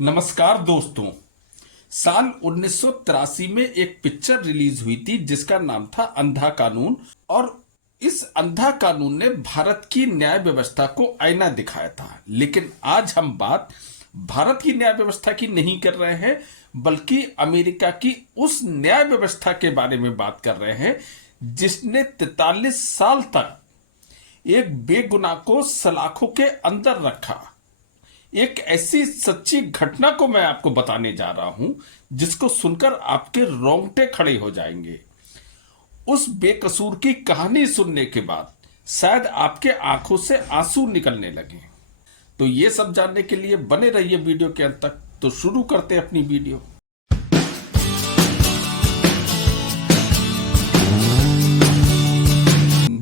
नमस्कार दोस्तों। साल 1983 में एक पिक्चर रिलीज हुई थी जिसका नाम था अंधा कानून। और इस अंधा कानून ने भारत की न्याय व्यवस्था को आईना दिखाया था। लेकिन आज हम बात भारत की न्याय व्यवस्था की नहीं कर रहे हैं, बल्कि अमेरिका की उस न्याय व्यवस्था के बारे में बात कर रहे हैं जिसने 43 साल तक एक बेगुनाह को सलाखों के अंदर रखा। एक ऐसी सच्ची घटना को मैं आपको बताने जा रहा हूं जिसको सुनकर आपके रोंगटे खड़े हो जाएंगे। उस बेकसूर की कहानी सुनने के बाद शायद आपके आंखों से आंसू निकलने लगे। तो ये सब जानने के लिए बने रहिए वीडियो के अंत तक। तो शुरू करते हैं अपनी वीडियो।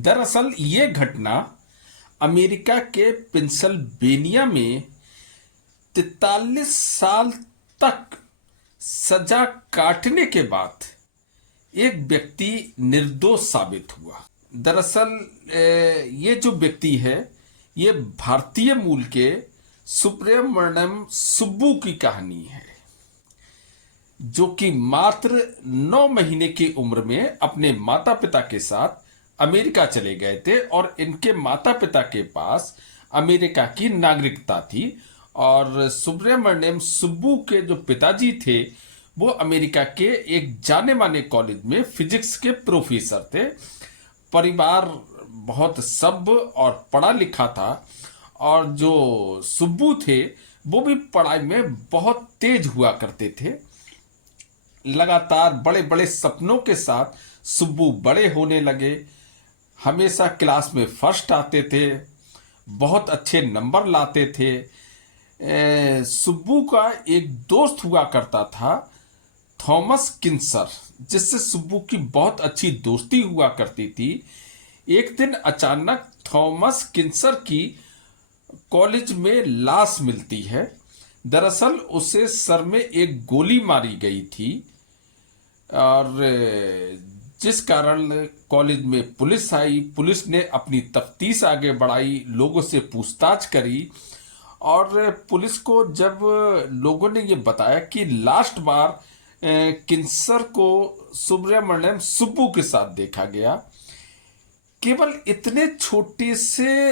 दरअसल ये घटना अमेरिका के पेंसिल्वेनिया में 43 साल तक सजा काटने के बाद एक व्यक्ति निर्दोष साबित हुआ। दरअसल ये जो व्यक्ति है ये भारतीय मूल के सुब्रमण्यम सुब्बू की कहानी है, जो कि मात्र 9 महीने की उम्र में अपने माता पिता के साथ अमेरिका चले गए थे। और इनके माता पिता के पास अमेरिका की नागरिकता थी। और सुब्रमण्यम सुब्बू के जो पिताजी थे वो अमेरिका के एक जाने माने कॉलेज में फिजिक्स के प्रोफेसर थे। परिवार बहुत सभ्य और पढ़ा लिखा था, और जो सुब्बू थे वो भी पढ़ाई में बहुत तेज हुआ करते थे। लगातार बड़े बड़े सपनों के साथ सुब्बू बड़े होने लगे। हमेशा क्लास में फर्स्ट आते थे, बहुत अच्छे नंबर लाते थे। सुब्बू का एक दोस्त हुआ करता था थॉमस किन्सर, जिससे सुब्बू की बहुत अच्छी दोस्ती हुआ करती थी। एक दिन अचानक थॉमस किन्सर की कॉलेज में लाश मिलती है। दरअसल उसे सर में एक गोली मारी गई थी, और जिस कारण कॉलेज में पुलिस आई। पुलिस ने अपनी तफ्तीश आगे बढ़ाई, लोगों से पूछताछ करी। और पुलिस को जब लोगों ने ये बताया कि लास्ट बार किन्सर को सुब्रमण्यम सुब्बू के साथ देखा गया, केवल इतने छोटे से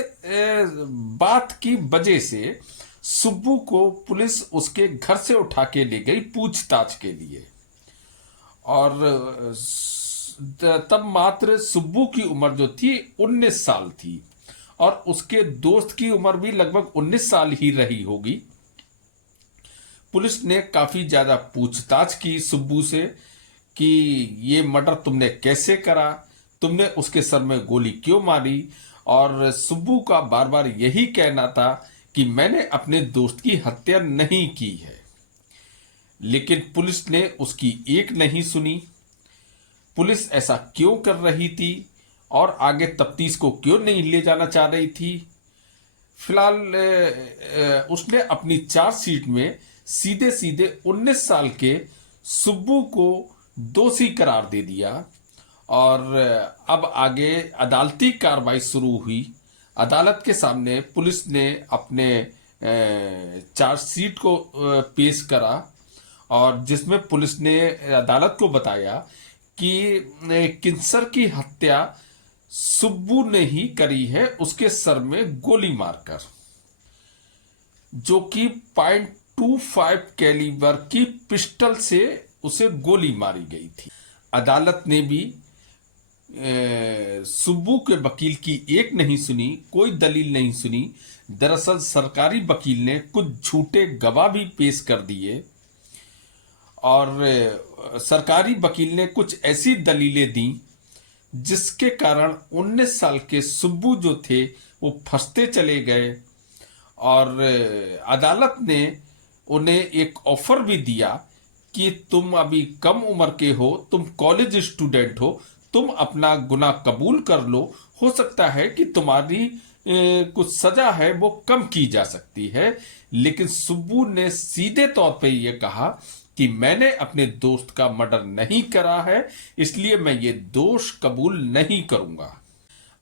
बात की वजह से सुब्बू को पुलिस उसके घर से उठा के ले गई पूछताछ के लिए। और तब मात्र सुब्बू की उम्र जो थी 19 साल थी, और उसके दोस्त की उम्र भी लगभग 19 साल ही रही होगी। पुलिस ने काफी ज्यादा पूछताछ की सुब्बू से कि ये मर्डर तुमने कैसे करा, तुमने उसके सर में गोली क्यों मारी। और सुब्बू का बार बार यही कहना था कि मैंने अपने दोस्त की हत्या नहीं की है। लेकिन पुलिस ने उसकी एक नहीं सुनी। पुलिस ऐसा क्यों कर रही थी और आगे तफ्तीश को क्यों नहीं ले जाना चाह रही थी? फिलहाल उसने अपनी चार्जशीट में सीधे सीधे 19 साल के सुब्बू को दोषी करार दे दिया। और अब आगे अदालती कार्रवाई शुरू हुई। अदालत के सामने पुलिस ने अपने चार्जशीट को पेश करा, और जिसमें पुलिस ने अदालत को बताया कि किन्सर की हत्या सुब्बू ने ही करी है, उसके सर में गोली मारकर, जो कि .25 कैलिबर की पिस्टल से उसे गोली मारी गई थी। अदालत ने भी सुब्बू के वकील की एक नहीं सुनी, कोई दलील नहीं सुनी। दरअसल सरकारी वकील ने कुछ झूठे गवाह भी पेश कर दिए, और सरकारी वकील ने कुछ ऐसी दलीलें दी जिसके कारण 19 साल के सुब्बू जो थे वो फंसते चले गए। और अदालत ने उन्हें एक ऑफर भी दिया कि तुम अभी कम उम्र के हो, तुम कॉलेज स्टूडेंट हो, तुम अपना गुनाह कबूल कर लो। हो सकता है कि तुम्हारी कुछ सजा है वो कम की जा सकती है। लेकिन सुब्बू ने सीधे तौर पे ये कहा कि मैंने अपने दोस्त का मर्डर नहीं करा है, इसलिए मैं ये दोष कबूल नहीं करूंगा।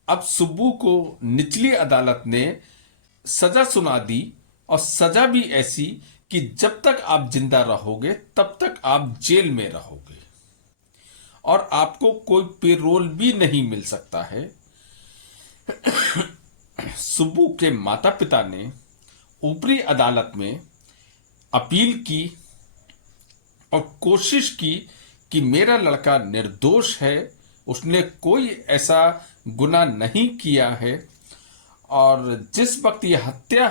अब सुब्बू को निचली अदालत ने सजा सुना दी, और सजा भी ऐसी कि जब तक आप जिंदा रहोगे तब तक आप जेल में रहोगे और आपको कोई पेरोल भी नहीं मिल सकता है। सुब्बू के माता पिता ने ऊपरी अदालत में अपील की और कोशिश की कि मेरा लड़का निर्दोष है, उसने कोई ऐसा गुनाह नहीं किया है। और जिस वक्त ये हत्या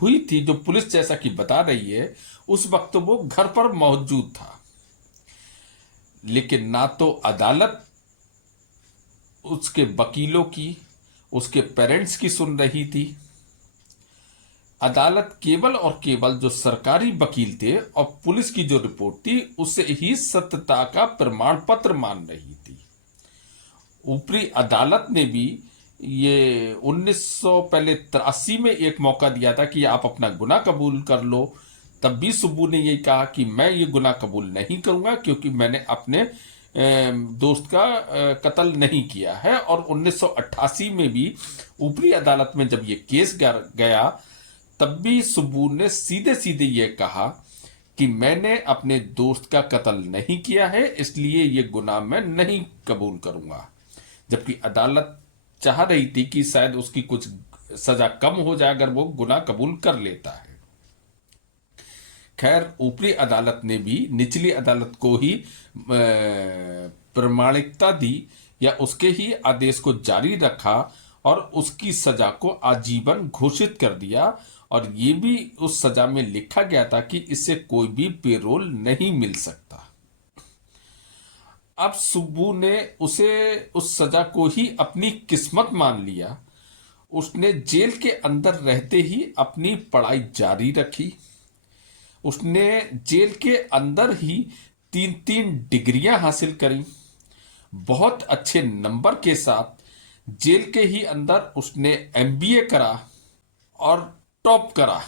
हुई थी, जो पुलिस जैसा कि बता रही है, उस वक्त वो घर पर मौजूद था। लेकिन ना तो अदालत उसके वकीलों की, उसके पेरेंट्स की सुन रही थी। अदालत केवल और केवल जो सरकारी वकील थे और पुलिस की जो रिपोर्ट थी उससे ही सत्यता का प्रमाण पत्र मान रही थी। ऊपरी अदालत ने भी ये 1983 में एक मौका दिया था कि आप अपना गुनाह कबूल कर लो। तब भी सुब्बू ने यही कहा कि मैं ये गुनाह कबूल नहीं करूंगा क्योंकि मैंने अपने दोस्त का कत्ल नहीं किया है। और 1988 में भी ऊपरी अदालत में जब ये केस गया तब भी सुब्बू ने सीधे सीधे ये कहा कि मैंने अपने दोस्त का कत्ल नहीं किया है, इसलिए ये गुनाह मैं नहीं कबूल करूंगा। जबकि अदालत चाह रही थी कि शायद उसकी कुछ सजा कम हो जाए अगर वो गुनाह कबूल कर लेता है। खैर, ऊपरी अदालत ने भी निचली अदालत को ही प्रामाणिकता दी या उसके ही आदेश को जारी रखा और उसकी सजा को आजीवन घोषित कर दिया। और ये भी उस सजा में लिखा गया था कि इससे कोई भी पेरोल नहीं मिल सकता। अब सुब्बू ने उसे उस सजा को ही अपनी किस्मत मान लिया। उसने जेल के अंदर रहते ही अपनी पढ़ाई जारी रखी। उसने जेल के अंदर ही 3-3 डिग्रियां हासिल करी। बहुत अच्छे नंबर के साथ जेल के ही अंदर उसने एमबीए करा और टॉप करा।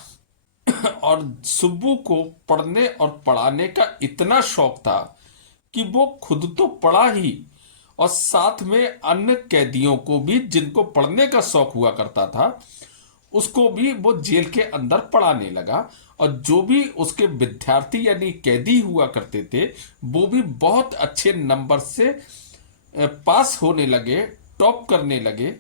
और सुब्बू को पढ़ने और पढ़ाने का इतना शौक था कि वो खुद तो पढ़ा ही और साथ में अन्य कैदियों को भी, जिनको पढ़ने का शौक हुआ करता था, उसको भी वो जेल के अंदर पढ़ाने लगा। और जो भी उसके विद्यार्थी यानी कैदी हुआ करते थे वो भी बहुत अच्छे नंबर से पास होने लगे, टॉप करने लगे।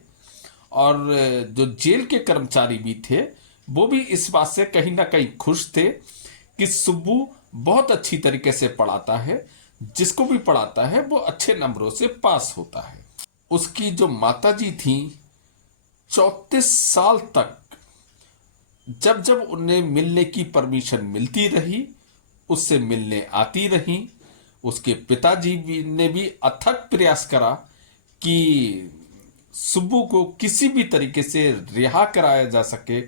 और जो जेल के कर्मचारी भी थे वो भी इस बात से कहीं ना कहीं खुश थे कि सुब्बू बहुत अच्छी तरीके से पढ़ाता है, जिसको भी पढ़ाता है वो अच्छे नंबरों से पास होता है। उसकी जो माताजी थी 34 साल तक जब जब उन्हें मिलने की परमिशन मिलती रही उससे मिलने आती रही। उसके पिताजी ने भी अथक प्रयास करा कि सुब्बू को किसी भी तरीके से रिहा कराया जा सके।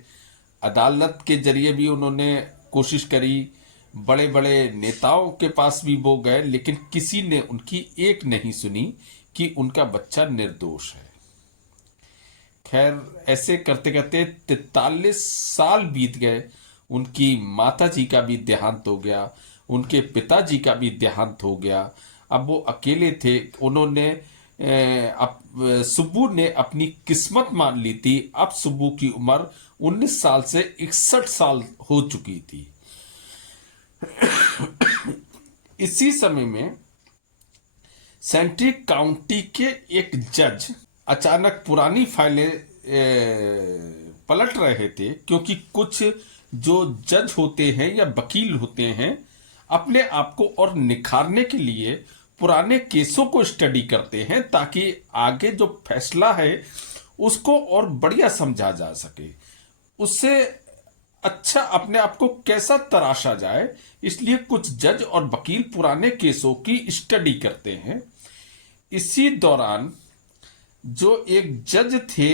अदालत के जरिए भी उन्होंने कोशिश करी, बड़े बड़े नेताओं के पास भी वो गए, लेकिन किसी ने उनकी एक नहीं सुनी कि उनका बच्चा निर्दोष है। खैर, ऐसे करते करते 43 साल बीत गए। उनकी माताजी का भी देहांत हो गया, उनके पिताजी का भी देहांत हो गया। अब वो अकेले थे। उन्होंने सुब्बू ने अपनी किस्मत मान ली थी। अब सुब्बू की उम्र 19 साल से 61 साल हो चुकी थी। इसी समय में सेंट्रिक काउंटी के एक जज अचानक पुरानी फाइलें पलट रहे थे, क्योंकि कुछ जो जज होते हैं या वकील होते हैं अपने आप को और निखारने के लिए पुराने केसों को स्टडी करते हैं ताकि आगे जो फैसला है उसको और बढ़िया समझा जा सके, उससे अच्छा अपने आप को कैसा तराशा जाए। इसलिए कुछ जज और वकील पुराने केसों की स्टडी करते हैं। इसी दौरान जो एक जज थे,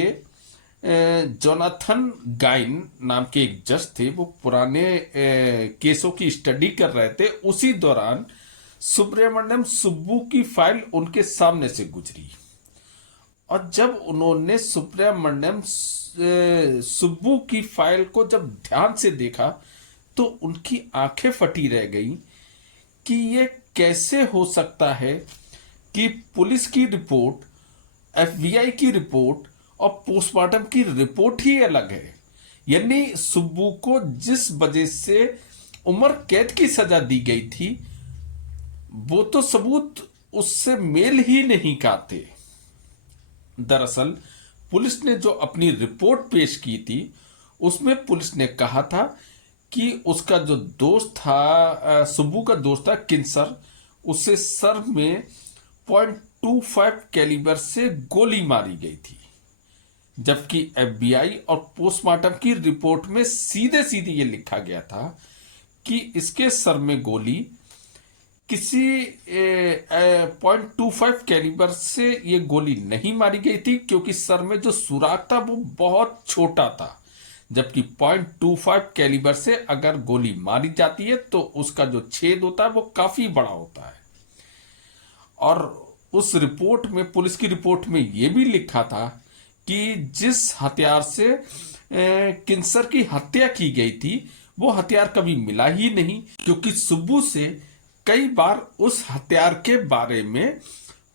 जोनाथन गाइन नाम के एक जज थे, वो पुराने केसों की स्टडी कर रहे थे। उसी दौरान सुब्रमण्यम सुब्बू की फाइल उनके सामने से गुजरी और जब उन्होंने सुब्रमण्यम सुब्बू की फाइल को जब ध्यान से देखा तो उनकी आंखें फटी रह गई कि ये कैसे हो सकता है कि पुलिस की रिपोर्ट, एफबीआई की रिपोर्ट और पोस्टमार्टम की रिपोर्ट ही अलग है। यानी सुब्बू को जिस वजह से उम्र कैद की सजा दी गई थी, वो तो सबूत उससे मेल ही नहीं खाते। दरअसल पुलिस ने जो अपनी रिपोर्ट पेश की थी, उसमें पुलिस ने कहा था कि उसका जो दोस्त था, सुब्बू का दोस्त था किंसर, उसे सर में .25 कैलिबर से गोली मारी गई थी। जबकि एफबीआई और पोस्टमार्टम की रिपोर्ट में सीधे सीधे ये लिखा गया था कि इसके सर में गोली किसी .25 कैलिबर से ये गोली नहीं मारी गई थी, क्योंकि सर में जो सुराग था वो बहुत छोटा था। जबकि .25 कैलिबर से अगर गोली मारी जाती है तो उसका जो छेद होता है वो काफी बड़ा होता है। और उस रिपोर्ट में, पुलिस की रिपोर्ट में ये भी लिखा था कि जिस हथियार से किंसर की हत्या की गई थी, वो हथियार कभी मिला ही नहीं, क्योंकि सुब्बू से कई बार उस हथियार के बारे में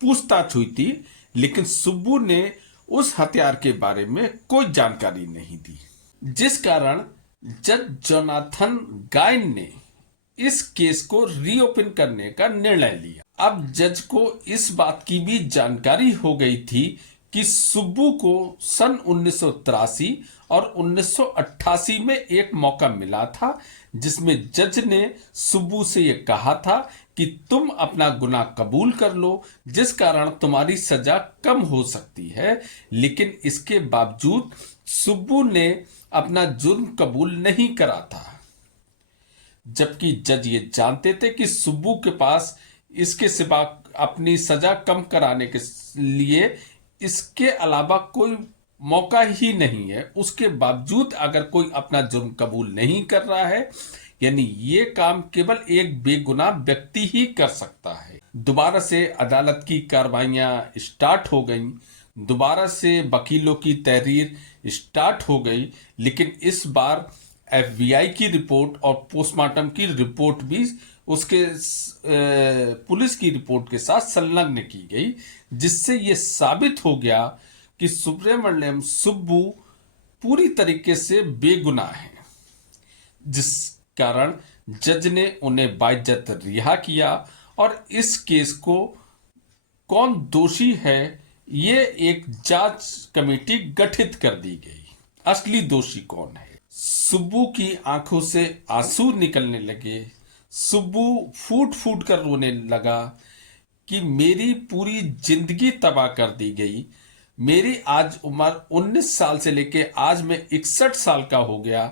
पूछताछ हुई थी, लेकिन सुब्बू ने उस हथियार के बारे में कोई जानकारी नहीं दी। जिस कारण जज जोनाथन गाइन ने इस केस को रीओपन करने का निर्णय लिया। अब जज को इस बात की भी जानकारी हो गई थी कि सुब्बू को सन 1983 और 1988 में एक मौका मिला था, जिसमें जज ने सुब्बू से यह कहा था कि तुम अपना गुनाह कबूल कर लो, जिस कारण तुम्हारी सजा कम हो सकती है। लेकिन इसके बावजूद सुब्बू ने अपना जुर्म कबूल नहीं करा था, जबकि जज ये जानते थे कि सुब्बू के पास इसके सिवा अपनी सजा कम कराने के लिए इसके अलावा कोई मौका ही नहीं है। उसके बावजूद अगर कोई अपना जुर्म कबूल नहीं कर रहा है, यानी ये काम केवल एक बेगुनाह व्यक्ति ही कर सकता है। दोबारा से अदालत की कार्रवाइयां स्टार्ट हो गईं, दोबारा से वकीलों की तहरीर स्टार्ट हो गई, लेकिन इस बार एफबीआई की रिपोर्ट और पोस्टमार्टम की रिपोर्ट भी उसके पुलिस की रिपोर्ट के साथ संलग्न की गई, जिससे यह साबित हो गया कि सुब्रमण्यम सुब्बू पूरी तरीके से बेगुनाह है, जिस कारण जज ने उन्हें बाइज्जत रिहा किया और इस केस को कौन दोषी है ये एक जांच कमेटी गठित कर दी गई। असली दोषी कौन है? सुब्बू की आंखों से आंसू निकलने लगे। सुब्बू फूट फूट कर रोने लगा कि मेरी पूरी जिंदगी तबाह कर दी गई। मेरी आज उम्र 19 साल से लेके आज मैं 61 साल का हो गया।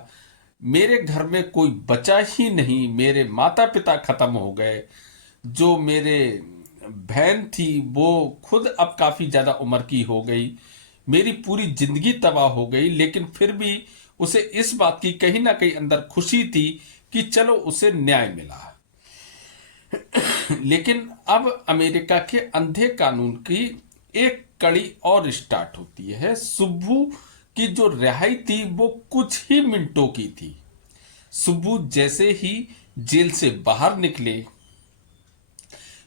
मेरे घर में कोई बचा ही नहीं। मेरे माता पिता खत्म हो गए। जो मेरे बहन थी वो खुद अब काफी ज्यादा उम्र की हो गई। मेरी पूरी जिंदगी तबाह हो गई, लेकिन फिर भी उसे इस बात की कहीं ना कहीं अंदर खुशी थी कि चलो उसे न्याय मिला। लेकिन अब अमेरिका के अंधे कानून की एक कड़ी और स्टार्ट होती है। सुब्बू की जो रिहाई थी वो कुछ ही मिनटों की थी। सुब्बू जैसे ही जेल से बाहर निकले,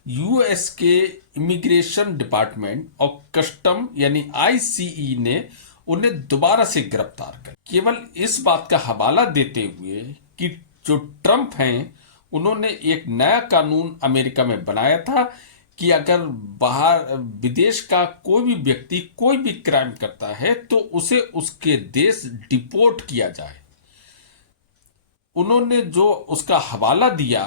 यूएस के इमिग्रेशन डिपार्टमेंट और कस्टम यानी आईसीई ने उन्हें दोबारा से गिरफ्तार कर, केवल इस बात का हवाला देते हुए कि जो ट्रंप हैं उन्होंने एक नया कानून अमेरिका में बनाया था कि अगर बाहर विदेश का कोई भी व्यक्ति कोई भी क्राइम करता है तो उसे उसके देश डिपोर्ट किया जाए। उन्होंने जो उसका हवाला दिया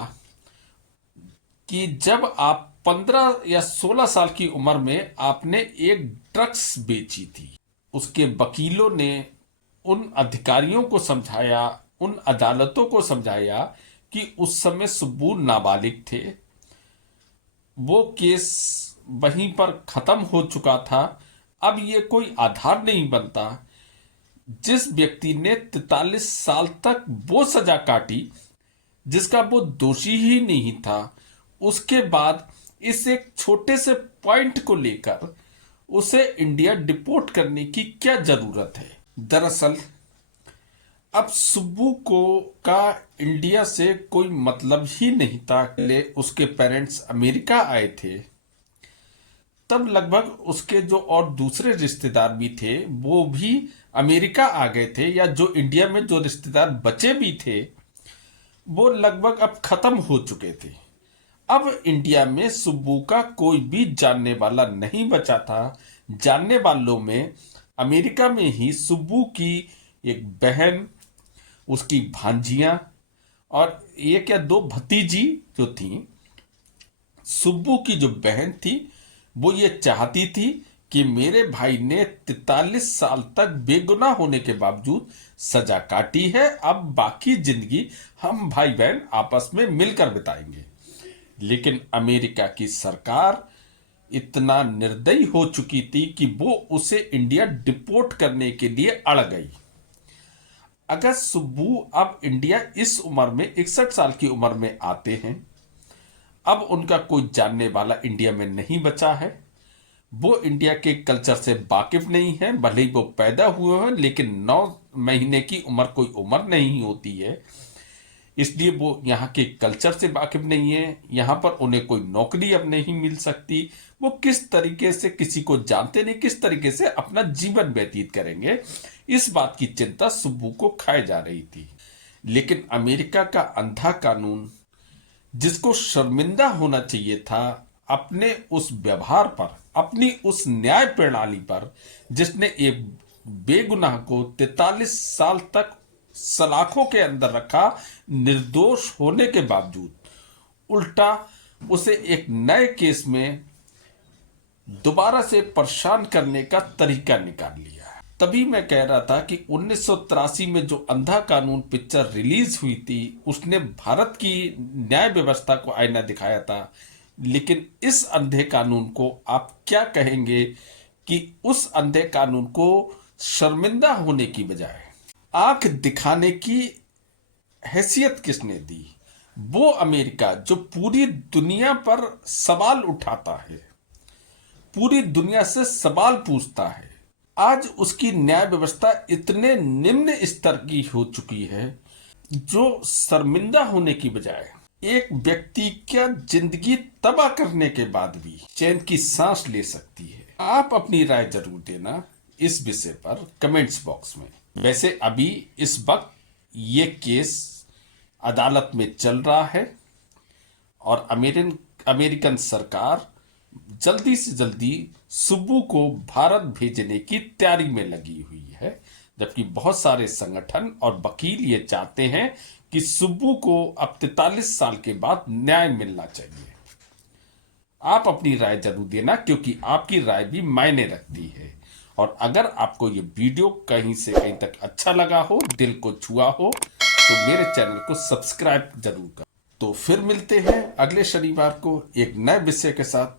कि जब आप 15 या 16 साल की उम्र में आपने एक ड्रग्स बेची थी। उसके वकीलों ने उन अधिकारियों को समझाया, उन अदालतों को समझाया कि उस समय सुब्बू नाबालिग थे। वो केस वहीं पर खत्म हो चुका था। अब ये कोई आधार नहीं बनता। जिस व्यक्ति ने 43 साल तक वो सजा काटी जिसका वो दोषी ही नहीं था, उसके बाद इस एक छोटे से पॉइंट को लेकर उसे इंडिया डिपोर्ट करने की क्या जरूरत है? दरअसल अब सुब्बू को का इंडिया से कोई मतलब ही नहीं था। पहले उसके पेरेंट्स अमेरिका आए थे, तब लगभग उसके जो और दूसरे रिश्तेदार भी थे वो भी अमेरिका आ गए थे, या जो इंडिया में जो रिश्तेदार बचे भी थे वो लगभग अब खत्म हो चुके थे। अब इंडिया में सुब्बू का कोई भी जानने वाला नहीं बचा था। जानने वालों में अमेरिका में ही सुब्बू की एक बहन, उसकी भांजियां और एक या दो भतीजी जो थी। सुब्बू की जो बहन थी वो ये चाहती थी कि मेरे भाई ने 43 साल तक बेगुनाह होने के बावजूद सजा काटी है, अब बाकी जिंदगी हम भाई बहन आपस में मिलकर बिताएंगे। लेकिन अमेरिका की सरकार इतना निर्दयी हो चुकी थी कि वो उसे इंडिया डिपोर्ट करने के लिए अड़ गई। अगर सुब्बू अब इंडिया इस उम्र में 61 साल की उम्र में आते हैं, अब उनका कोई जानने वाला इंडिया में नहीं बचा है। वो इंडिया के कल्चर से वाकिफ नहीं है। भले ही वो पैदा हुए हैं, लेकिन 9 महीने की उम्र कोई उम्र नहीं होती है, इसलिए वो यहाँ के कल्चर से वाकिफ नहीं है। यहाँ पर उन्हें कोई नौकरी अब नहीं मिल सकती। वो किस तरीके से किसी को जानते नहीं, किस तरीके से अपना जीवन व्यतीत करेंगे, इस बात की चिंता सुब्बू को खाए जा रही थी। लेकिन अमेरिका का अंधा कानून, जिसको शर्मिंदा होना चाहिए था अपने उस व्यवहार पर, अपनी उस न्याय प्रणाली पर, जिसने एक बेगुनाह को 43 साल तक सलाखों के अंदर रखा निर्दोष होने के बावजूद, उल्टा उसे एक नए केस में दोबारा से परेशान करने का तरीका निकाल लिया। तभी मैं कह रहा था कि 1983 में जो अंधा कानून पिक्चर रिलीज हुई थी, उसने भारत की न्याय व्यवस्था को आईना दिखाया था। लेकिन इस अंधे कानून को आप क्या कहेंगे कि उस अंधे कानून को शर्मिंदा होने की बजाय आंख दिखाने की हैसियत किसने दी? वो अमेरिका जो पूरी दुनिया पर सवाल उठाता है, पूरी दुनिया से सवाल पूछता है, आज उसकी न्याय व्यवस्था इतने निम्न स्तर की हो चुकी है जो शर्मिंदा होने की बजाय एक व्यक्ति क्या जिंदगी तबाह करने के बाद भी चैन की सांस ले सकती है। आप अपनी राय जरूर देना इस विषय पर कमेंट्स बॉक्स में। वैसे अभी इस वक्त ये केस अदालत में चल रहा है और अमेरिकन सरकार जल्दी से जल्दी सुब्बू को भारत भेजने की तैयारी में लगी हुई है, जबकि बहुत सारे संगठन और वकील ये चाहते हैं कि सुब्बू को अब 43 साल के बाद न्याय मिलना चाहिए। आप अपनी राय जरूर देना, क्योंकि आपकी राय भी मायने रखती है। और अगर आपको ये वीडियो कहीं से कहीं तक अच्छा लगा हो, दिल को छुआ हो, तो मेरे चैनल को सब्सक्राइब जरूर कर। तो फिर मिलते हैं अगले शनिवार को एक नए विषय के साथ।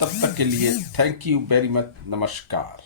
तब तक के लिए थैंक यू वेरी मच। नमस्कार।